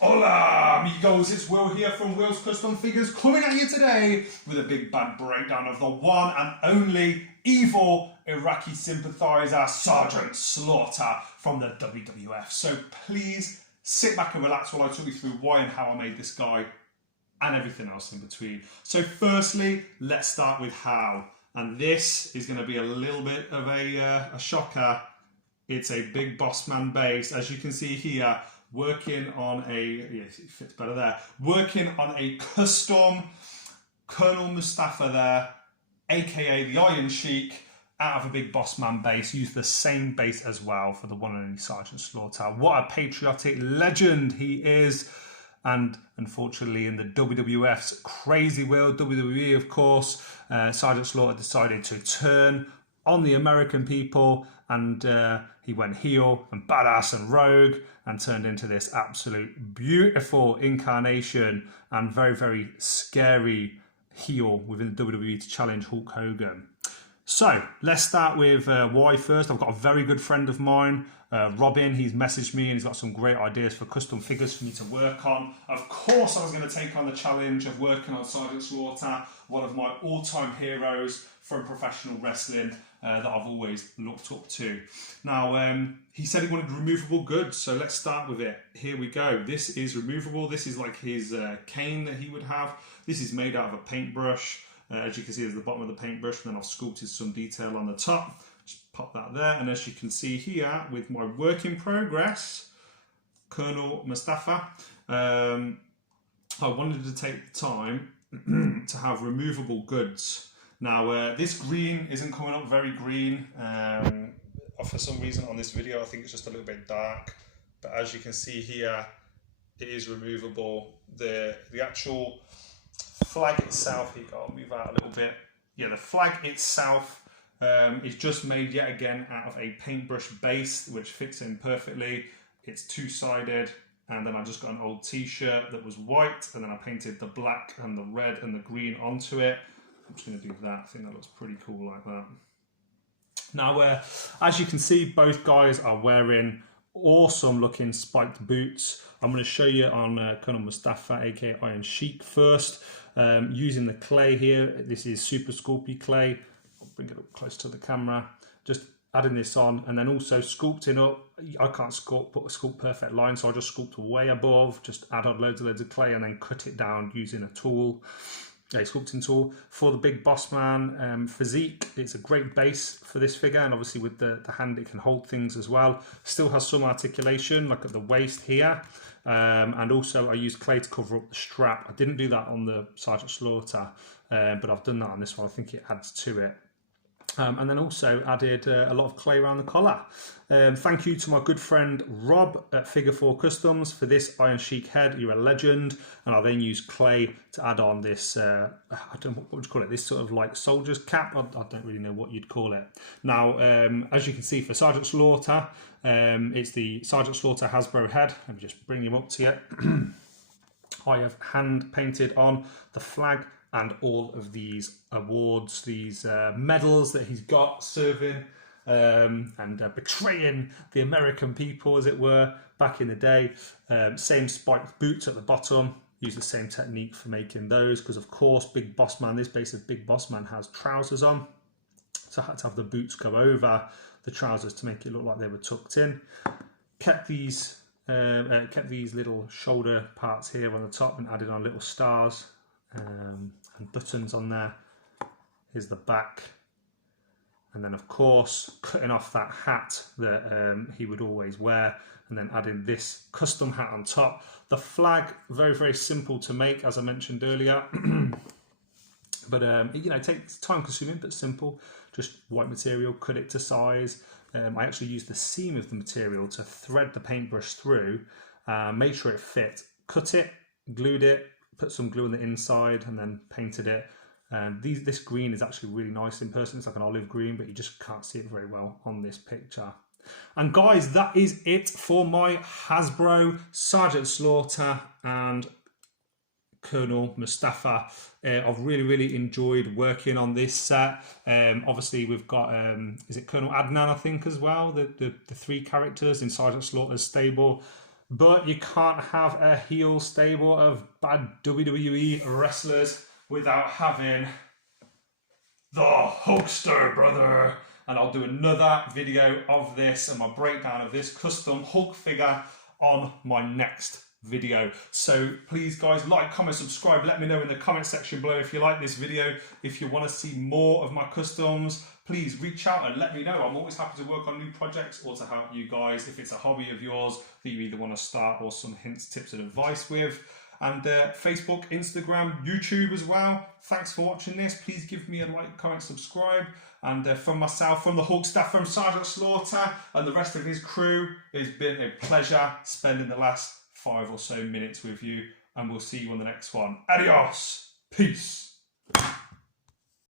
Hola amigos, it's Will here from Will's Custom Figures coming at you today with a big bad breakdown of the one and only evil Iraqi sympathiser Sergeant Slaughter from the WWF. So please sit back and relax while I talk you through why and how I made this guy and everything else in between. So firstly, let's start with how. And this is going to be a little bit of a shocker. It's a Big Boss Man base, as you can see here. Working on it fits better there. Working on a custom Colonel Mustafa there, aka the Iron Sheik, out of a Big Boss Man base. Used the same base as well for the one and only Sergeant Slaughter. What a patriotic legend he is. And unfortunately, in the WWF's crazy world, WWE of course, Sergeant Slaughter decided to turn on the American people, and he went heel and badass and rogue and turned into this absolute beautiful incarnation and very, very scary heel within the WWE to challenge Hulk Hogan. So let's start with why first. I've got a very good friend of mine, Robin. He's messaged me and he's got some great ideas for custom figures for me to work on. Of course, I was going to take on the challenge of working on Sergeant Slaughter, one of my all-time heroes from professional wrestling that I've always looked up to. Now, he said he wanted removable goods, so let's start with it. Here we go. This is removable. This is like his cane that he would have. This is made out of a paintbrush. As you can see, there's the bottom of the paintbrush, and then I've sculpted some detail on the top. Just pop that there, and as you can see here, with my work in progress, Colonel Mustafa, I wanted to take the time to have removable goods. Now, this green isn't coming up very green. For some reason on this video, I think it's just a little bit dark. But as you can see here, it is removable. The actual flag itself, I'll move out a little bit. Yeah, the flag itself is just made yet again out of a paintbrush base, which fits in perfectly. It's two-sided, and then I just got an old t-shirt that was white, and then I painted the black and the red and the green onto it. I'm just going to do that. I think that looks pretty cool like that. Now, as you can see, both guys are wearing awesome looking spiked boots. I'm going to show you on Colonel Mustafa, aka Iron Sheik first. Using the clay here, this is Super Sculpey clay. I'll bring it up close to the camera. Just adding this on, and then also sculpting up. I can't sculpt perfect lines, so I just sculpt way above, just add on loads of clay and then cut it down using a tool. A sculpting tool for the Big Boss Man physique. It's a great base for this figure, and obviously with the hand it can hold things as well. Still has some articulation like at the waist here, and also I used clay to cover up the strap. I didn't do that on the Sergeant Slaughter, but I've done that on this one. I think it adds to it. And then also added a lot of clay around the collar. Thank you to my good friend Rob at Figure 4 Customs for this Iron Sheik head. You're a legend. And I then used clay to add on this, I don't know what would you call it, this sort of like soldier's cap. I don't really know what you'd call it. Now, as you can see for Sergeant Slaughter, it's the Sergeant Slaughter Hasbro head. Let me just bring him up to you. I have hand painted on the flag and all of these awards, these medals that he's got serving and betraying the American people, as it were, back in the day. Same spiked boots at the bottom. Use the same technique for making those, because of course Big Boss Man, this base of Big Boss Man has trousers on, so I had to have the boots go over the trousers to make it look like they were tucked in. Kept these little shoulder parts here on the top and added on little stars and buttons on there. Here's the back, and then of course cutting off that hat that he would always wear, and then adding this custom hat on top. The flag, very, very simple to make, as I mentioned earlier. But it takes time consuming but simple. Just white material, cut it to size. I actually used the seam of the material to thread the paintbrush through, made sure it fit, cut it, glued it, put some glue on the inside, and then painted it. This green is actually really nice in person. It's like an olive green, but you just can't see it very well on this picture. And guys, that is it for my Hasbro Sergeant Slaughter and Colonel Mustafa. I've really enjoyed working on this set. Obviously we've got is it Colonel Adnan, I think, as well, the three characters in Sergeant Slaughter's stable. But you can't have a heel stable of bad WWE wrestlers without having the Hulkster brother. And I'll do another video of this and my breakdown of this custom Hulk figure on my next video. So please guys, like, comment, subscribe. Let me know in the comment section below if you like this video. If you want to see more of my customs, please reach out and let me know. I'm always happy to work on new projects or to help you guys if it's a hobby of yours that you either want to start or some hints, tips and advice with. And Facebook, Instagram, YouTube as well. Thanks for watching this. Please give me a like, comment, subscribe. And from myself, from the Hulk staff, from Sergeant Slaughter and the rest of his crew, it's been a pleasure spending the last 5 or so minutes with you. And we'll see you on the next one. Adios. Peace.